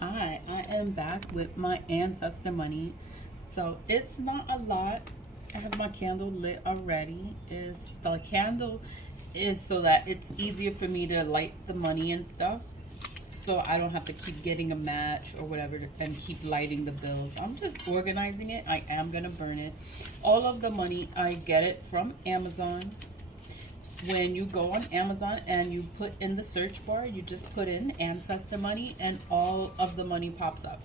Hi, I am back with my ancestor money. So it's not a lot. I have my candle lit already. Is the candle is so that it's easier for me to light the money and stuff. So I don't have to keep getting a match or whatever and keep lighting the bills. I'm just organizing it. I am gonna burn it. All of the money I get it from Amazon. When you go on Amazon and you put in the search bar, you just put in ancestor money and all of the money pops up.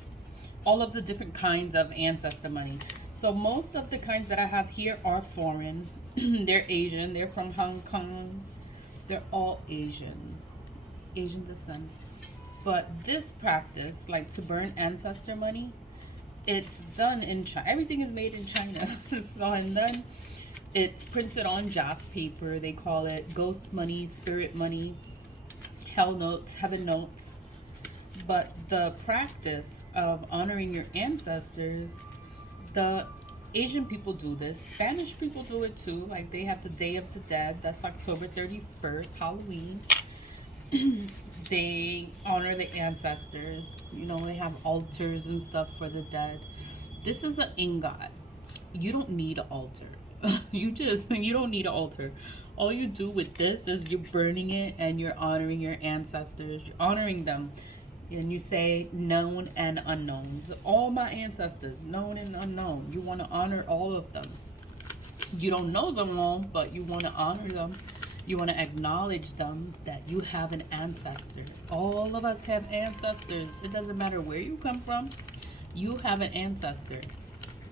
All of the different kinds of ancestor money. So most of the kinds that I have here are foreign. They're Asian, they're from Hong Kong. They're all Asian descent. But this practice, like to burn ancestor money, it's done in China. Everything is made in China. So and then it's printed on jasp paper. They call it ghost money, spirit money, hell notes, heaven notes. But the practice of honoring your ancestors, the Asian people do this. Spanish people do it too. Like they have the Day of the Dead. That's October 31st, Halloween. They honor the ancestors. You know, they have altars and stuff for the dead. This is an ingot. You don't need an altar. You don't need an altar. All you do with this is you're burning it and you're honoring your ancestors. You're honoring them. And you say known and unknown. All my ancestors, known and unknown. You want to honor all of them. You don't know them all, but you want to honor them. You want to acknowledge them that you have an ancestor. All of us have ancestors. It doesn't matter where you come from. You have an ancestor.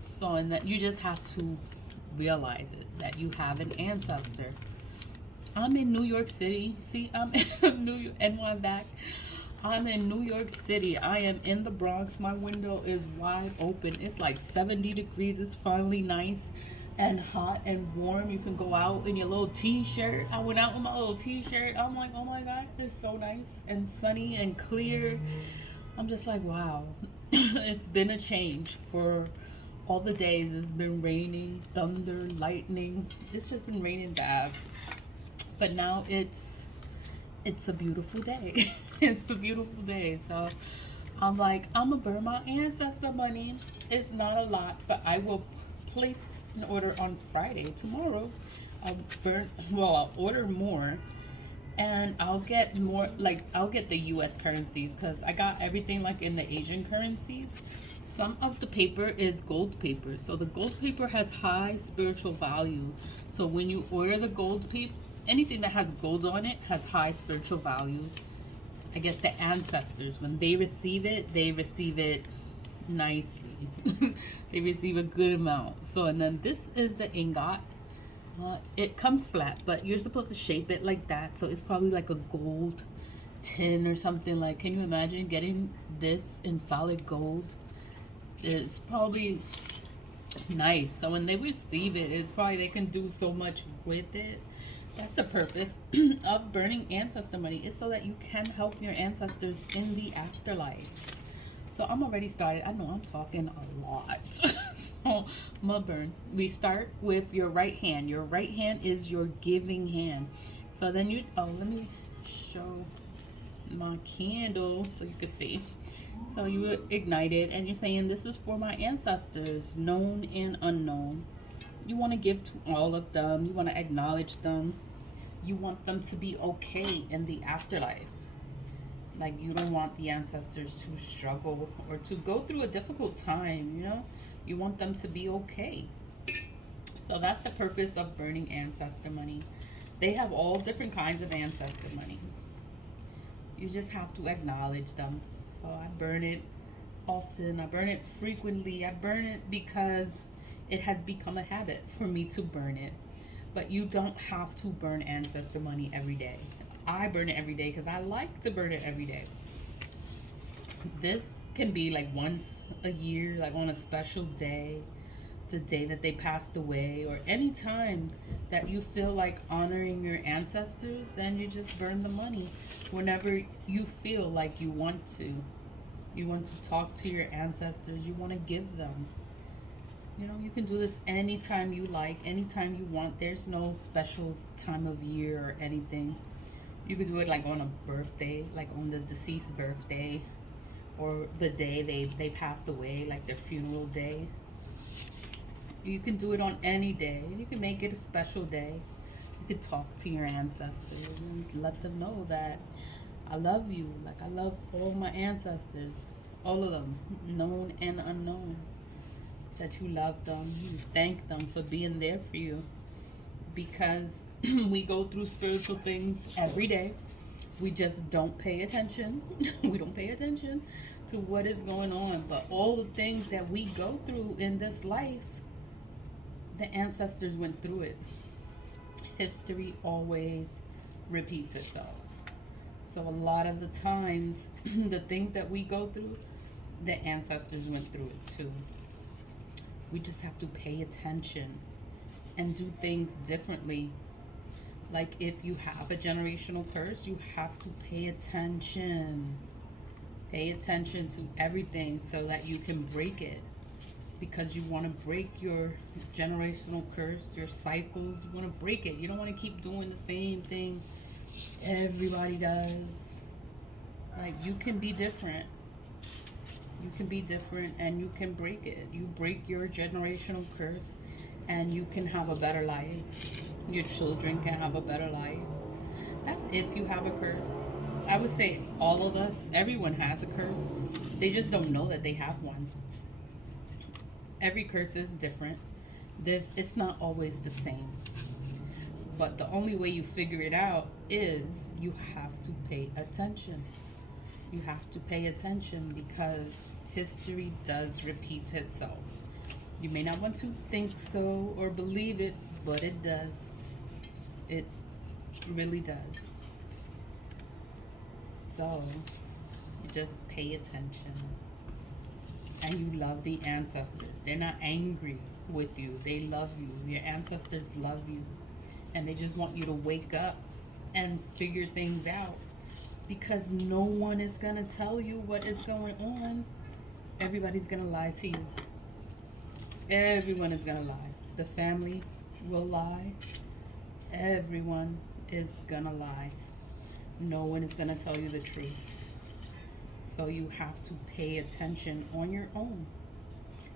So, and that you just have to realize it, that you have an ancestor. I'm in New York City. See, I'm in New York, NY back. I'm in New York City. I am in the Bronx. My window is wide open. It's like 70 degrees. It's finally nice and hot and warm. You can go out in your little t-shirt. I went out with my little t-shirt. I'm like, oh my God, it's so nice and sunny and clear. I'm just like, wow. It's been a change for all the days. It's been raining, thunder, lightning. It's just been raining bad. But now it's a beautiful day. It's a beautiful day. So I'm like, I'm gonna burn my ancestor money. It's not a lot, but I will place an order on Friday, tomorrow. I'll order more and I'll get more, like, I'll get the US currencies because I got everything like in the Asian currencies. Some of the paper is gold paper. So the gold paper has high spiritual value. So when you order the gold paper, anything that has gold on it has high spiritual value. I guess the ancestors, when they receive it nicely. They receive a good amount. So, and then this is the ingot. It comes flat, but you're supposed to shape it like that. So it's probably like a gold tin or something. Like, can you imagine getting this in solid gold? It's probably nice. So when they receive it, it's probably they can do so much with it. That's the purpose of burning ancestor money, is so that you can help your ancestors in the afterlife. So I'm already started. I know I'm talking a lot. So I'm gonna burn. We start with your right hand. Your right hand is your giving hand. So then let me show my candle so you can see. So you ignite it and you're saying, this is for my ancestors, known and unknown. You want to give to all of them. You want to acknowledge them. You want them to be okay in the afterlife. Like, you don't want the ancestors to struggle or to go through a difficult time, you know? You want them to be okay. So that's the purpose of burning ancestor money. They have all different kinds of ancestor money. You just have to acknowledge them. So I burn it often. I burn it frequently. I burn it because it has become a habit for me to burn it. But you don't have to burn ancestor money every day. I burn it every day because I like to burn it every day. This can be like once a year, like on a special day, the day that they passed away, or any time that you feel like honoring your ancestors, then you just burn the money whenever you feel like you want to. You want to talk to your ancestors, you want to give them. You know, you can do this anytime you like, anytime you want. There's no special time of year or anything. You could do it like on a birthday, like on the deceased birthday, or the day they passed away, like their funeral day. You can do it on any day. You can make it a special day. You could talk to your ancestors and let them know that I love you. Like, I love all my ancestors, all of them, known and unknown. That you love them, you thank them for being there for you. Because we go through spiritual things every day. We just don't pay attention. We don't pay attention to what is going on. But all the things that we go through in this life, the ancestors went through it. History always repeats itself. So a lot of the times, the things that we go through, the ancestors went through it too. We just have to pay attention and do things differently. Like, if you have a generational curse, you have to pay attention. Pay attention to everything so that you can break it. Because you want to break your generational curse, your cycles. You want to break it. You don't want to keep doing the same thing everybody does. Like, you can be different. You can be different and you can break it. You break your generational curse and you can have a better life. Your children can have a better life. That's if you have a curse. I would say all of us, everyone has a curse. They just don't know that they have one. Every curse is different. It's not always the same. But the only way you figure it out is you have to pay attention. You have to pay attention because history does repeat itself. You may not want to think so or believe it, but it does. It really does. So, you just pay attention. And you love the ancestors. They're not angry with you. They love you. Your ancestors love you. And they just want you to wake up and figure things out. Because no one is going to tell you what is going on. Everybody's going to lie to you. Everyone is going to lie. The family will lie. Everyone is going to lie. No one is going to tell you the truth. So you have to pay attention on your own.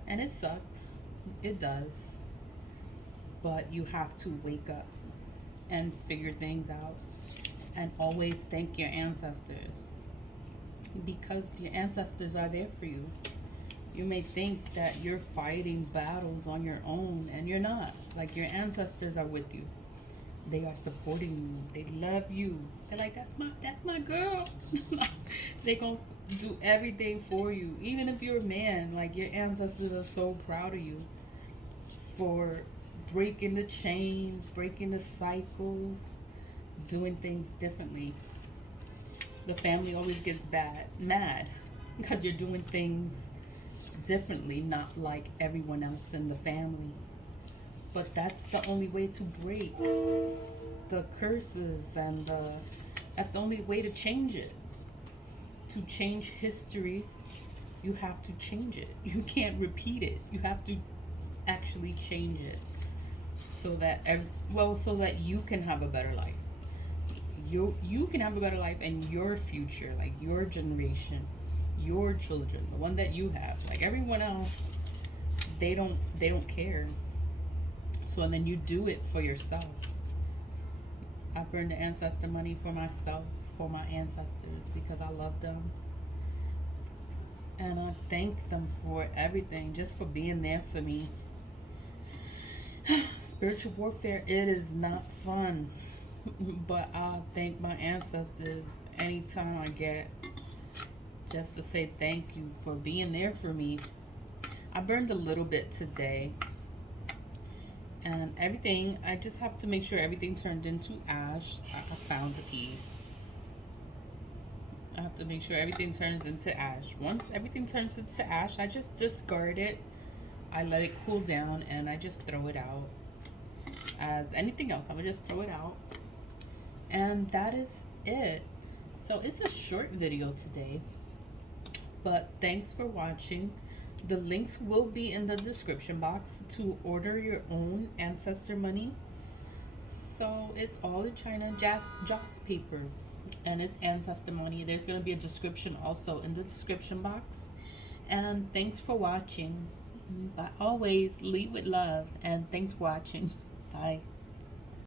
And it sucks. It does. But you have to wake up and figure things out. And always thank your ancestors. Because your ancestors are there for you. You may think that you're fighting battles on your own, and you're not. Like, your ancestors are with you. They are supporting you. They love you. They're like, that's my girl. They gonna do everything for you. Even if you're a man, like, your ancestors are so proud of you for breaking the chains, breaking the cycles, doing things differently. The family always gets mad because you're doing things differently, not like everyone else in the family. But that's the only way to break the curses, and that's the only way to change it. To change history, you have to change it. You can't repeat it. You have to actually change it so that so that you can have a better life. You can have a better life in your future, like your generation, your children, the one that you have. Like, everyone else, they don't care. So, and then you do it for yourself. I burn the ancestor money for myself, for my ancestors, because I love them. And I thank them for everything, just for being there for me. Spiritual warfare, it is not fun. But I thank my ancestors anytime I get, just to say thank you for being there for me. I burned a little bit today. And everything, I just have to make sure everything turned into ash. I found a piece. I have to make sure everything turns into ash. Once everything turns into ash, I just discard it. I let it cool down and I just throw it out. As anything else, I would just throw it out. And that is it. So it's a short video today. But thanks for watching. The links will be in the description box to order your own ancestor money. So it's all in China, Joss paper. and it's Ancestor Money. There's going to be a description also in the description box. And thanks for watching. But always lead with love. And thanks for watching. Bye.